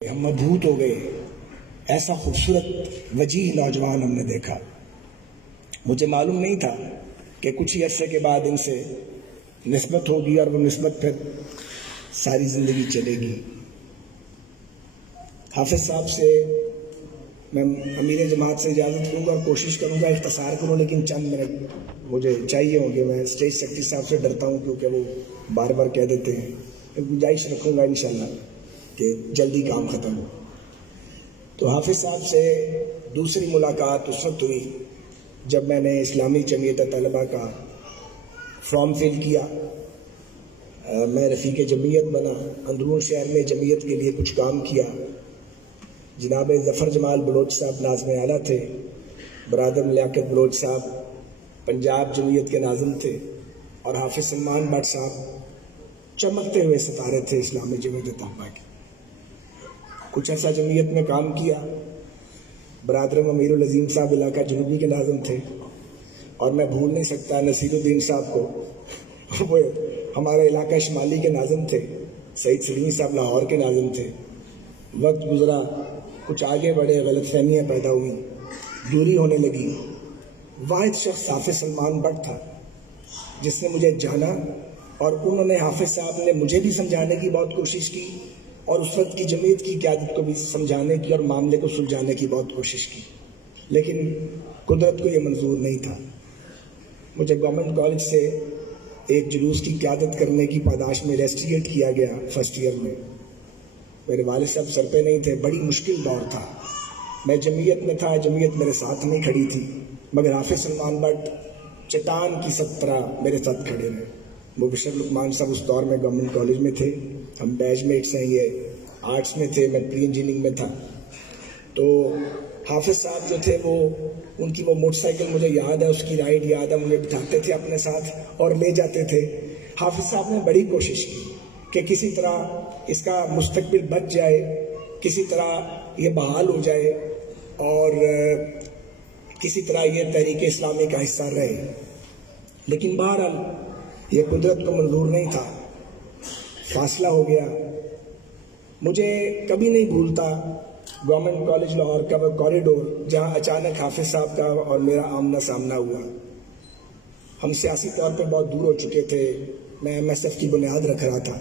ہم مبہوت ہو گئے. ایسا خوبصورت وجیح نوجوان ہم نے دیکھا. مجھے معلوم نہیں تھا کہ کچھ ہی عرصے کے بعد ان سے نسبت ہوگی اور وہ نسبت پھر ساری زندگی چلے گی. حافظ صاحب سے میں امیر جماعت سے اجازت لوں گا اور کوشش کروں گا اختصار کروں، لیکن چند منٹ مجھے چاہیے ہوں گے. میں اسٹیج سیکرٹری صاحب سے ڈرتا ہوں کیونکہ وہ بار بار کہہ دیتے ہیں. گنجائش رکھوں گا انشاءاللہ کہ جلدی کام ختم ہو. تو حافظ صاحب سے دوسری ملاقات اس وقت ہوئی جب میں نے اسلامی جمعیت طلبہ کا فارم فل کیا. میں رفیق جمعیت بنا، اندرون شہر میں جمعیت کے لیے کچھ کام کیا. جناب ظفر جمال بلوچ صاحب ناظم اعلیٰ تھے، برادر لیاقت بلوچ صاحب پنجاب جمعیت کے ناظم تھے، اور حافظ سلمان بٹ صاحب چمکتے ہوئے ستارے تھے اسلامی جمعیت طلبہ کے. کچھ عرصہ جمعیت میں کام کیا. برادر امیر العظیم صاحب علاقہ جنوبی کے ناظم تھے، اور میں بھول نہیں سکتا نصیر الدین صاحب کو، وہ ہمارے علاقہ شمالی کے ناظم تھے. سعید سلیمی صاحب لاہور کے ناظم تھے. وقت گزرا، کچھ آگے بڑھے، غلط فہمیاں پیدا ہوئیں، دوری ہونے لگی. واحد شخص حافظ سلمان بٹ تھا جس نے مجھے جانا، اور انہوں نے حافظ صاحب نے مجھے بھی سمجھانے کی بہت کوشش کی اور اس وقت کی جمعیت کی قیادت کو بھی سمجھانے کی اور معاملے کو سلجھانے کی بہت کوشش کی، لیکن قدرت کو یہ منظور نہیں تھا. مجھے گورنمنٹ کالج سے ایک جلوس کی قیادت کرنے کی پاداش میں ریسٹریٹ کیا گیا فرسٹ ایئر میں. میرے والد صاحب سر پہ نہیں تھے. بڑی مشکل دور تھا. میں جمعیت میں تھا، جمعیت میرے ساتھ نہیں کھڑی تھی، مگر حافظ سلمان بٹ چٹان کی سب طرح میرے ساتھ کھڑے رہے. مبشر لقمان صاحب اس دور میں گورنمنٹ کالج میں تھے، ہم بیچ میٹس ہیں. یہ آرٹس میں تھے، میں پری انجینئرنگ میں تھا. تو حافظ صاحب جو تھے وہ ان کی وہ موٹر سائیکل مجھے یاد ہے، اس کی رائڈ یاد ہے، مجھے بٹھاتے تھے اپنے ساتھ اور لے جاتے تھے. حافظ صاحب نے بڑی کوشش کی کہ کسی طرح اس کا مستقبل بچ جائے، کسی طرح یہ بحال ہو جائے اور کسی طرح یہ تحریک اسلامی کا حصہ رہے. لیکن بہرحال یہ قدرت کو منظور نہیں تھا. فاصلہ ہو گیا. مجھے کبھی نہیں بھولتا گورنمنٹ کالج لاہور کا وہ کوریڈور جہاں اچانک حافظ صاحب کا اور میرا آمنا سامنا ہوا. ہم سیاسی طور پر بہت دور ہو چکے تھے. میں ایم ایس ایف کی بنیاد رکھ رہا تھا.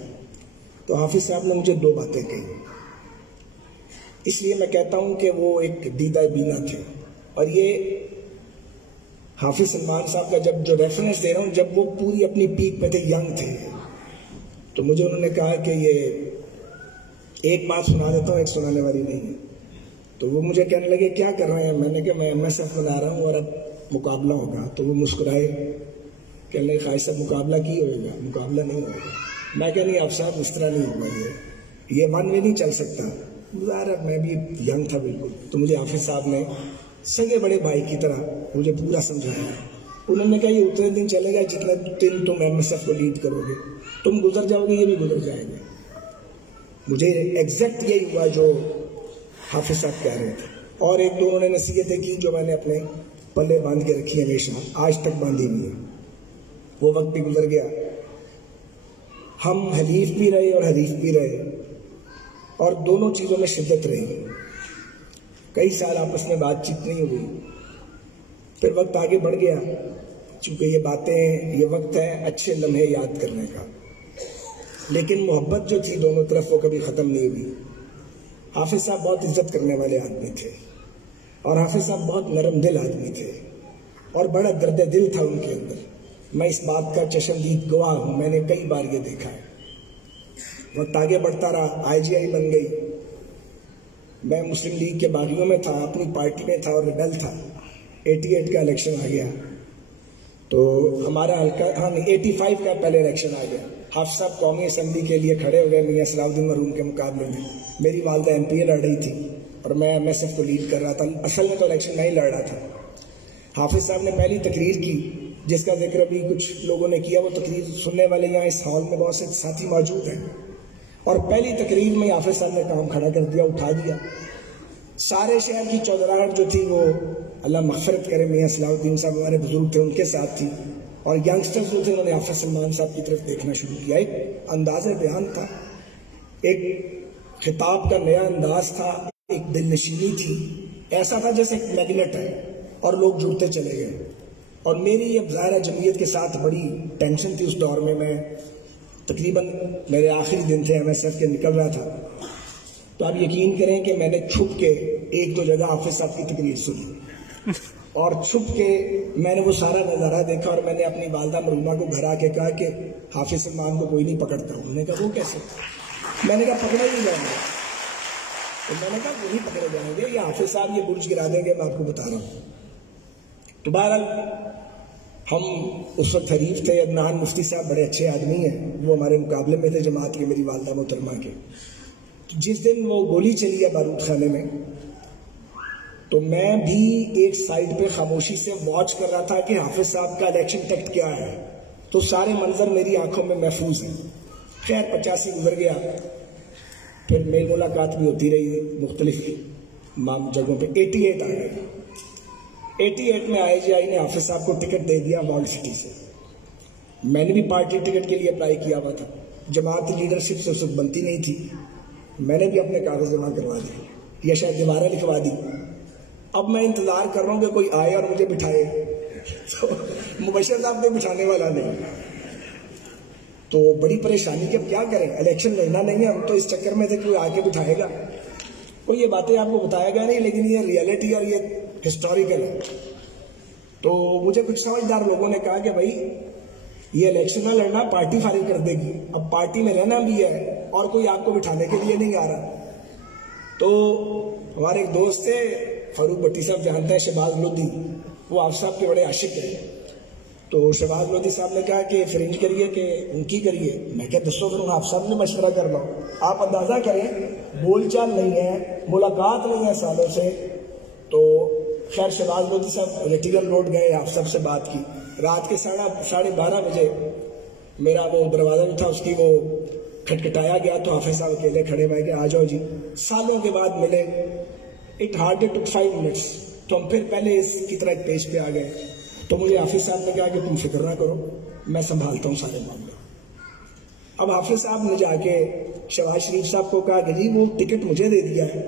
تو حافظ صاحب نے مجھے دو باتیں کہی. اس لیے میں کہتا ہوں کہ وہ ایک دیدہ بینا تھے. اور یہ حافظ سلمان صاحب کا جب جو ریفرنس دے رہا ہوں، جب وہ پوری اپنی پیک پہ تھے، ینگ تھے، تو مجھے انہوں نے کہا کہ یہ ایک بات سنا دیتا ہوں، ایک سنانے والی نہیں ہے. تو وہ مجھے کہنے لگے کیا کر رہے ہیں؟ میں نے کہا میں ایم ایس ایف بنا رہا ہوں اور اب مقابلہ ہوگا. تو وہ مسکرائے، کہنے لگے خواجہ صاحب مقابلہ کی ہوئے گا؟ مقابلہ نہیں ہوگا. میں کہا نہیں آپ صاحب اس طرح نہیں ہوگا، یہ ون وے نہیں چل سکتا. ظاہر میں بھی ینگ تھا بالکل. تو مجھے حافظ صاحب نے سگے بڑے بھائی کی طرح مجھے پورا سمجھایا. انہوں نے کہا یہ اتنے دن چلے گا جتنے دن تم ایم ایس ایف کو لیڈ کرو گے. تم گزر جاؤ گے، یہ بھی گزر جائیں گے. مجھے ایگزیکٹ یہی ہوا جو حافظ صاحب کہہ رہے تھے. اور ایک دو انہوں نے نصیحتیں کی جو میں نے اپنے پلے باندھ کے رکھی ہمیشہ، آج تک باندھی ہوئی ہیں. وہ وقت بھی گزر گیا. ہم حلیف بھی رہے اور حریف بھی رہے، اور دونوں چیزوں میں شدت رہی. کئی سال آپس میں بات چیت نہیں ہوئی. پھر وقت آگے بڑھ گیا. چونکہ یہ باتیں، یہ وقت ہے اچھے لمحے یاد کرنے کا. لیکن محبت جو تھی دونوں طرف وہ کبھی ختم نہیں ہوئی. حافظ صاحب بہت عزت کرنے والے آدمی تھے، اور حافظ صاحب بہت نرم دل آدمی تھے، اور بڑا درد دل تھا ان کے اندر. میں اس بات کا چشمدید گواہ ہوں. میں نے کئی بار یہ دیکھا ہے. وقت آگے بڑھتا رہا، آئی جی آئی بن گئی. میں مسلم لیگ کے باغیوں میں تھا، اپنی پارٹی میں تھا اور ریبل تھا. 88 کا الیکشن آ گیا تو ہمارا حلقہ، ہاں 85 کا پہلے الیکشن آ گیا. حافظ صاحب قومی اسمبلی کے لیے کھڑے ہو گئے میاں صلاح الدین مرحوم کے مقابلے میں. میری والدہ ایم پی اے لڑ رہی تھی اور میں ایم ایس ایف کو لیڈ کر رہا تھا. اصل میں تو الیکشن میں ہی لڑ رہا تھا. حافظ صاحب نے پہلی تقریر کی جس کا ذکر ابھی کچھ لوگوں نے کیا. وہ تقریر سننے والے یہاں اس ہال میں بہت سے ساتھی موجود ہیں. اور پہلی تقریر میں حافظ صاحب نے کام کھڑا کر دیا، اٹھا دیا. سارے شہر کی چودراہٹ جو تھی وہ اللہ مغفرت کرے میاں صلاح الدین صاحب ہمارے بزرگ تھے ان کے ساتھ تھی. اور ینگسٹرز جو تھے انہوں نے حافظ سلمان صاحب کی طرف دیکھنا شروع کیا. ایک انداز بیان تھا، ایک خطاب کا نیا انداز تھا، ایک دل نشینی تھی، ایسا تھا جیسے ایک میگنیٹ ہے اور لوگ جڑتے چلے گئے. اور میری اب ظاہرہ جمعیت کے ساتھ بڑی ٹینشن تھی اس دور میں تقریباً میرے آخری دن تھے MSF کے، نکل رہا تھا. تو آپ یقین کریں کہ میں نے چھپ کے ایک دو جگہ حافظ صاحب کی تقریر سنی اور چھپ کے میں نے وہ سارا نظارہ دیکھا اور میں نے اپنی والدہ مرحومہ کو گھر آ کے کہا کہ حافظ سلمان کو کوئی نہیں پکڑتا. انہوں نے کہا وہ کیسے؟ میں نے کہا پکڑے نہیں جائیں گے. تو میں نے کہا وہی پکڑے جائیں گے، یہ حافظ صاحب یہ برج گرا دیں گے، میں آپ کو بتا رہا ہوں. تو بہرحال ہم اس وقت حریف تھے. عدنان مفتی صاحب بڑے اچھے آدمی ہیں، وہ ہمارے مقابلے میں تھے جماعت کے، میری والدہ محترمہ کے. جس دن وہ گولی چلی ہے بارود خانے میں، تو میں بھی ایک سائڈ پہ خاموشی سے واچ کر رہا تھا کہ حافظ صاحب کا الیکشن ٹیکٹ کیا ہے. تو سارے منظر میری آنکھوں میں محفوظ ہیں. خیر 85 گزر گیا، پھر میل ملاقات بھی ہوتی رہی مختلف جگہوں پہ. 88 آ گئے. 88 میں IGI نے حافظ صاحب کو ٹکٹ دے دیا ورلڈ سٹی سے. میں نے بھی پارٹی ٹکٹ کے لیے اپلائی کیا ہوا تھا. جماعت لیڈرشپ سے اس وقت بنتی نہیں تھی. میں نے بھی اپنے کاغذ جمع کروا دیے یا شاید دوبارہ لکھوا دی. اب میں انتظار کر رہا ہوں کہ کوئی آئے اور مجھے بٹھائے. تو مبشر صاحب نے بٹھانے والا نہیں. تو بڑی پریشانی کہ اب کیا کریں، الیکشن لڑنا نہیں ہے. ہم تو اس چکر میں تھے کہ کوئی آ کے بٹھائے گا. کوئی یہ باتیں آپ کو بتایا گیا نہیں، لیکن یہ ریئلٹی اور یہ ہسٹوریکل ہے. تو مجھے کچھ سمجھدار لوگوں نے کہا کہ بھائی یہ الیکشن نہ لڑنا، پارٹی فارغ کر دے گی. اب پارٹی میں رہنا بھی ہے اور کوئی آپ کو بٹھانے کے لیے نہیں آ رہا. تو ہمارے ایک دوست تھے فاروق بٹی صاحب، جانتے ہیں، شہباز لودھی، وہ آپ صاحب کے بڑے عاشق ہیں. تو شہباز لودھی صاحب نے کہا کہ فرنج کریے کہ ان کی کریے. میں کیا دسو کروں، آپ صاحب نے مشورہ کر رہا ہوں. آپ اندازہ کریں، بول چال نہیں ہے، ملاقات نہیں ہے سالوں سے. تو خیر شہباز لودھی صاحب ریٹیگل روڈ گئے، آپ صاحب سے بات کی. رات کے 12:30 بجے میرا وہ دروازہ جو تھا اس کی وہ کھٹکھٹایا گیا. تو حافظ صاحب اکیلے کھڑے میں کہ آ جاؤ جی. سالوں کے بعد ملے. It hardly took 5 minutes. تو ہم پھر پہلے اس کی طرح ایک پیج پہ آ گئے. تو مجھے حافظ صاحب نے کہا کہ تم فکر نہ کرو، میں سنبھالتا ہوں سارے معاملے. اب حافظ صاحب نے جا کے شہباز شریف صاحب کو کہا کہ جی وہ ٹکٹ مجھے دے دیا ہے،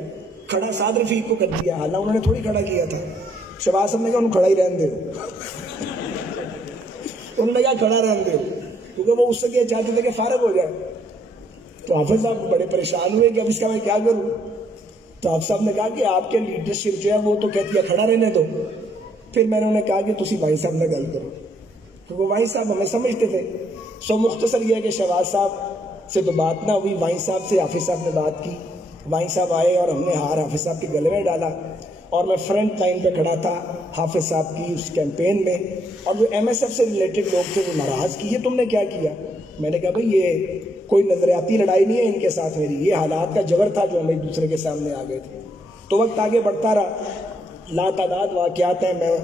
کھڑا سعد رفیق کو کر دیا. حالانکہ انہوں نے تھوڑی کھڑا کیا تھا. شہباز صاحب نے کہا انہوں کھڑا ہی رہنے دے. انہوں نے کہا کھڑا رہنے دے، کیونکہ وہ اس سے یہ چاہتے تھے کہ فارغ ہو جائے. تو حافظ صاحب بڑے پریشان ہوئے کہ اب اس کا میں کیا کروں. تو حافظ صاحب نے کہا کہ آپ کے لیڈرشپ جو ہے وہ تو کہتی ہے کھڑا رہنے دو. پھر میں نے انہیں کہا کہ تسی وائی صاحب نے گل کرو، کیونکہ وائی صاحب ہمیں سمجھتے تھے. سو مختصر یہ ہے کہ شہباز صاحب سے تو بات نہ ہوئی، وائی صاحب سے حافظ صاحب نے بات کی. وائی صاحب آئے اور ہم نے ہار حافظ صاحب کے گلے میں ڈالا. اور میں فرنٹ لائن پہ کھڑا تھا حافظ صاحب کی اس کیمپین میں. اور جو MSF سے ریلیٹڈ لوگ تھے وہ ناراض کی، یہ تم نے کیا کیا. میں نے کہا بھائی یہ کوئی نظریاتی لڑائی نہیں ہے ان کے ساتھ میری، یہ حالات کا جبر تھا جو ہم ایک دوسرے کے سامنے آ گئے تھے. تو وقت آگے بڑھتا رہا، لاتعداد واقعات ہیں، میں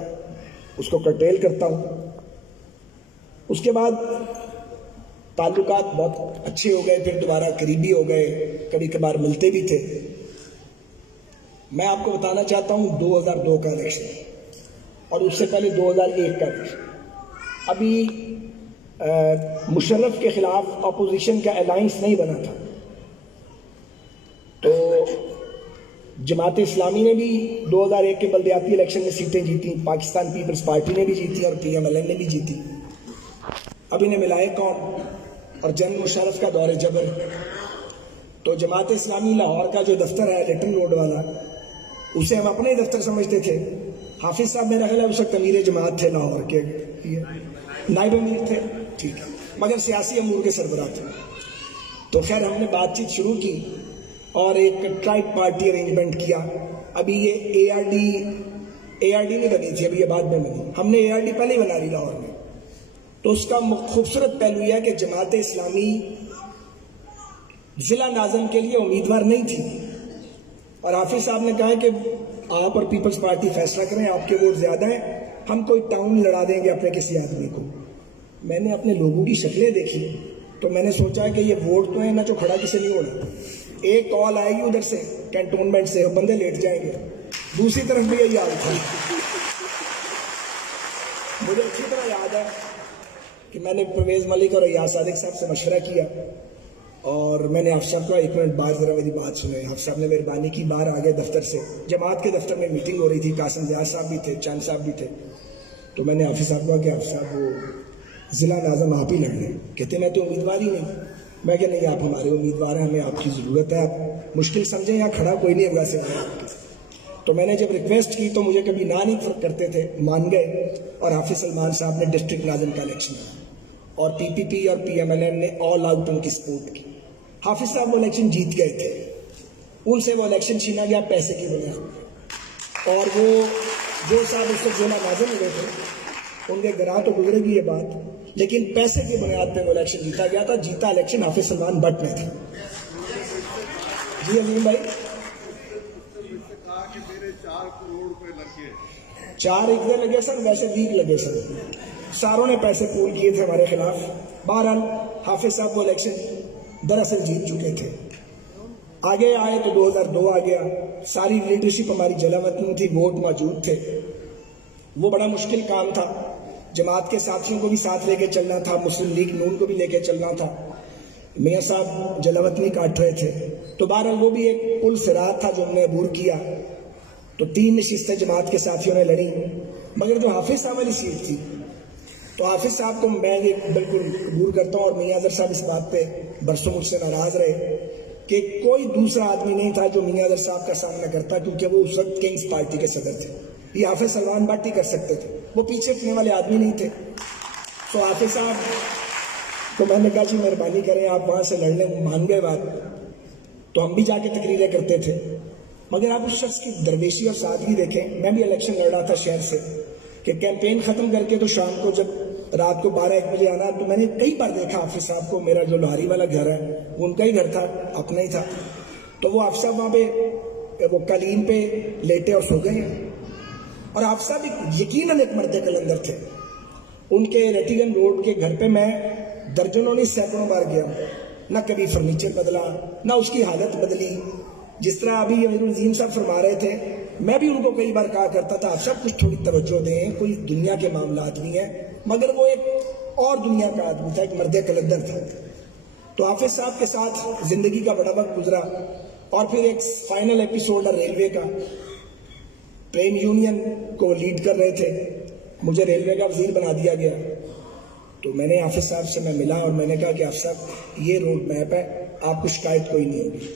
اس کو کرٹیل کرتا ہوں. اس کے بعد تعلقات بہت اچھے ہو گئے، پھر دوبارہ قریبی ہو گئے، کبھی کبھار ملتے بھی تھے. میں آپ کو بتانا چاہتا ہوں 2002 کا الیکشن اور اس سے پہلے 2001 کا الیکشن. ابھی مشرف کے خلاف اپوزیشن کا الائنس نہیں بنا تھا. تو جماعت اسلامی نے بھی 2001 کے بلدیاتی الیکشن میں سیٹیں جیتی، پاکستان پیپلز پارٹی نے بھی جیتی اور PMLN نے بھی جیتی. اب انہیں ملائے کون، اور جنرل مشرف کا دور جبر. تو جماعت اسلامی لاہور کا جو دفتر ہے لٹن روڈ والا، اسے ہم اپنے ہی دفتر سمجھتے تھے. حافظ صاحب میرا خیال ہے اس وقت امیر جماعت تھے لاہور کے، نائب امیر تھے، ٹھیک ہے، مگر سیاسی امور کے سربراہ تھے. تو خیر ہم نے بات چیت شروع کی اور ایک ٹرائب پارٹی ارینجمنٹ کیا. ابھی یہ ARD نہیں بنی تھی، ابھی یہ بعد میں بنی. ہم نے ARD پہلے ہی بنا لی لاہور میں. تو اس کا خوبصورت پہلو یہ ہے کہ جماعت اسلامی ضلع ناظم کے لیے امیدوار نہیں تھی، اور حافظ صاحب نے کہا کہ آپ اور پیپلز پارٹی فیصلہ کریں، آپ کے ووٹ زیادہ ہیں، ہم کوئی ٹاؤن لڑا دیں گے اپنے کسی آدمی کو. میں نے اپنے لوگوں کی شکلیں دیکھی تو میں نے سوچا کہ یہ ووٹ تو ہے نہ جو کھڑا کسی نہیں ہونا. ایک کال آئے گی ادھر سے کینٹونمنٹ سے، بندے لیٹ جائیں گے. دوسری طرف بھی یہی حال تھا. مجھے اچھی طرح یاد ہے کہ میں نے پرویز ملک اور ایاز صادق صاحب سے مشورہ کیا اور میں نے حافظ صاحب کو 1 منٹ بعد ذرا میری بات سنے. حافظ صاحب نے مہربانی کی باہر آ گئے دفتر سے, جماعت کے دفتر میں میٹنگ ہو رہی تھی, قاسم زیاد صاحب بھی تھے, چاند صاحب بھی تھے. تو میں نے حافظ صاحب کو کہا کہ حافظ صاحب وہ ضلع ناظم آپ ہی لڑ رہے ہیں. کہتے میں تو امیدوار ہی نہیں. میں کہ نہیں, آپ ہمارے امیدوار ہیں, ہمیں آپ کی ضرورت ہے, آپ مشکل سمجھیں, یہاں کھڑا کوئی نہیں ہوگا سے. تو میں نے جب ریکویسٹ کی تو مجھے کبھی نہ نہیں فرق کرتے تھے, مان گئے. اور حافظ سلمان صاحب نے ڈسٹرکٹ ناظم کا الیکشن اور پی پی پی اور پی ایم ایل این نے آل آؤٹ ان کی سپورٹ کی. حافظ صاحب وہ الیکشن جیت گئے تھے, ان سے وہ الیکشن چھینا گیا پیسے کی بنیاد پر. اور وہ جو صاحب اس وقت ضلع ناظم ہوئے تھے, ان کے گراں تو گزرے گی یہ بات, لیکن پیسے کی بنیاد پہ وہ الیکشن جیتا گیا تھا. جیتا الیکشن حافظ سلمان بٹ نے تھا. جی عظیم بھائی, 4 کروڑ روپے لگے, 4 اگلے لگے سن, ویسے 20 لگے سن, ساروں نے پیسے پول کیے تھے ہمارے خلاف. بہرحال حافظ صاحب وہ الیکشن دراصل جیت چکے تھے. آگے آئے تو 2002 آ گیا, ساری لیڈرشپ ہماری جلا وطن تھی, ووٹ موجود تھے. وہ بڑا مشکل کام تھا, جماعت کے ساتھیوں کو بھی ساتھ لے کے چلنا تھا, مسلم لیگ نون کو بھی لے کے چلنا تھا. میاں صاحب جلا وطنی کاٹ رہے تھے. تو بہرحال وہ بھی ایک پل صراط تھا جو ہم نے عبور کیا. تو 3 نشستیں جماعت کے ساتھیوں نے لڑی, مگر جو حافظ صاحب والی سیٹ تھی, تو حافظ صاحب کو میں یہ بالکل قبول کرتا ہوں, اور میاں اظہر صاحب اس بات پہ برسوں مجھ سے ناراض رہے کہ کوئی دوسرا آدمی نہیں تھا جو میاں اظہر صاحب کا سامنا کرتا, کیونکہ وہ اس وقت کنگز پارٹی کے صدر تھے. یہ حافظ سلمان بٹ ہی کر سکتے تھے, وہ پیچھے ہٹنے والے آدمی نہیں تھے. تو حافظ صاحب تو میں نے کہا جی مہربانی کریں, آپ وہاں سے لڑنے مان گئے بات. تو ہم بھی جا کے تقریریں کرتے تھے, مگر آپ اس شخص کی درویشی اور سادگی دیکھیں. میں بھی الیکشن لڑ رہا تھا شہر سے, کہ کیمپین ختم کر کے تو شام کو جب رات کو 12-1 بجے آنا, تو میں نے کئی بار دیکھا حافظ صاحب کو. میرا جو لوہاری والا گھر ہے وہ ان کا ہی گھر تھا, اپنا ہی تھا. تو وہ حافظ صاحب وہاں پہ وہ قالین پہ لیٹے اور سو گئے. اور حافظ صاحب یقیناً ایک مرد قلندر تھے. ان کے ریٹیگن روڈ کے گھر پہ میں درجنوں نہیں سینکڑوں بار گیا, نہ کبھی فرنیچر بدلا, نہ اس کی حالت بدلی. جس طرح ابھی امیر العظیم صاحب فرما رہے تھے, میں بھی ان کو کئی بار کہا کرتا تھا, آپ سب کچھ تھوڑی توجہ دیں, کوئی دنیا کے معاملات نہیں ہیں. مگر وہ ایک اور دنیا کا آدمی تھا, ایک مرد قلندر تھا. تو حافظ صاحب کے ساتھ زندگی کا بڑا وقت گزرا. اور پھر ایک فائنل ایپیسوڈ ریلوے کا, ٹرین یونین کو لیڈ کر رہے تھے, مجھے ریلوے کا وزیر بنا دیا گیا. تو میں نے حافظ صاحب سے میں ملا اور میں نے کہا کہ حافظ صاحب یہ روڈ میپ ہے, آپ کو شکایت کوئی نہیں ہوگی,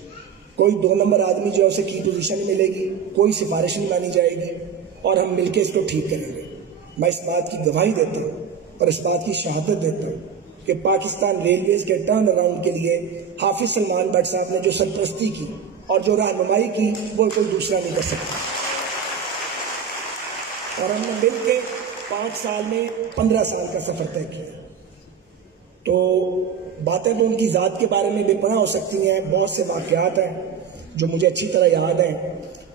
کوئی 2 نمبر آدمی جو ہے اسے کی پوزیشن نہیں ملے گی, کوئی سفارش نہیں مانی جائے گی, اور ہم مل کے اس کو ٹھیک کریں گے. میں اس بات کی گواہی دیتا ہوں اور اس بات کی شہادت دیتا ہوں کہ پاکستان ریلویز کے ٹرن اراؤنڈ کے لیے حافظ سلمان بٹ صاحب نے جو سرپرستی کی اور جو رہنمائی کی, وہ کوئی دوسرا نہیں کر سکتا. اور ہم نے مل کے 5 سال میں 15 سال کا سفر طے کیا. تو باتیں تو ان کی ذات کے بارے میں بے پناہ ہو سکتی ہیں, بہت سے واقعات ہیں جو مجھے اچھی طرح یاد ہیں,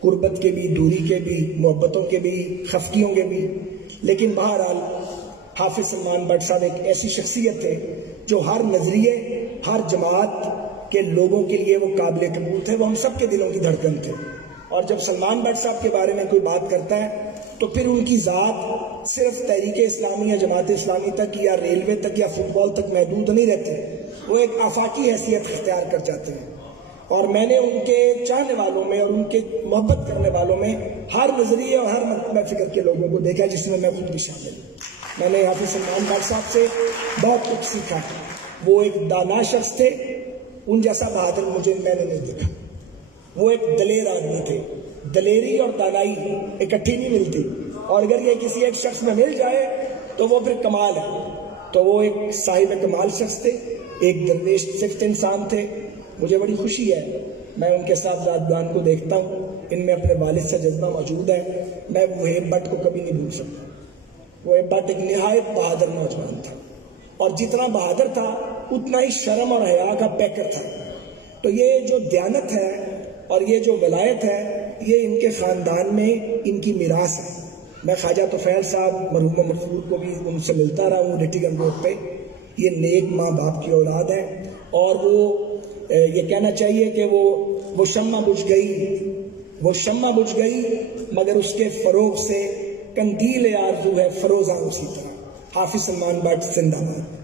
قربت کے بھی, دوری کے بھی, محبتوں کے بھی, خفگیوں کے بھی. لیکن بہرحال حافظ سلمان بٹ صاحب ایک ایسی شخصیت تھے جو ہر نظریے, ہر جماعت کے لوگوں کے لیے وہ قابل قبول تھے, وہ ہم سب کے دلوں کی دھڑکن تھے. اور جب سلمان بٹ صاحب کے بارے میں کوئی بات کرتا ہے تو پھر ان کی ذات صرف تحریک اسلامی یا جماعت اسلامی تک یا ریلوے تک یا فٹ بال تک محدود نہیں رہتے, وہ ایک آفاقی حیثیت اختیار کر جاتے ہیں. اور میں نے ان کے چاہنے والوں میں اور ان کے محبت کرنے والوں میں ہر نظریے اور ہر مرتبہ فکر کے لوگوں کو دیکھا, جس میں خود بھی شامل ہوں. میں نے حافظ سلمان بٹ صاحب سے بہت کچھ سیکھا. وہ ایک دانا شخص تھے, ان جیسا بہادر میں نے نہیں دیکھا. وہ ایک دلیر آدمی تھے. دلیری اور دانائی اکٹھی نہیں ملتی, اور اگر یہ کسی ایک شخص میں مل جائے تو وہ پھر کمال ہے. تو وہ ایک صاحب کمال شخص تھے, ایک درویش صفت انسان تھے. مجھے بڑی خوشی ہے, میں ان کے ساتھ زادگان کو دیکھتا ہوں, ان میں اپنے والد سے جذبہ موجود ہے. میں وہیب بٹ کو کبھی نہیں بھول سکتا. وہیب بٹ ایک نہایت بہادر نوجوان تھا, اور جتنا بہادر تھا اتنا ہی شرم اور حیا کا پیکر تھا. تو یہ جو دیانت ہے اور یہ جو ولایت ہے, یہ ان کے خاندان میں ان کی میراث ہے. میں خواجہ طفیل صاحب مرحوم مغفور کو بھی ان سے ملتا رہا ہوں ریٹیگن روڈ پہ. یہ نیک ماں باپ کی اولاد ہے, اور وہ یہ کہنا چاہیے کہ وہ شمع بجھ گئی مگر اس کے فروغ سے قندیل آرزو ہے فروزاں اسی طرح. حافظ سلمان بٹ زندہ باد.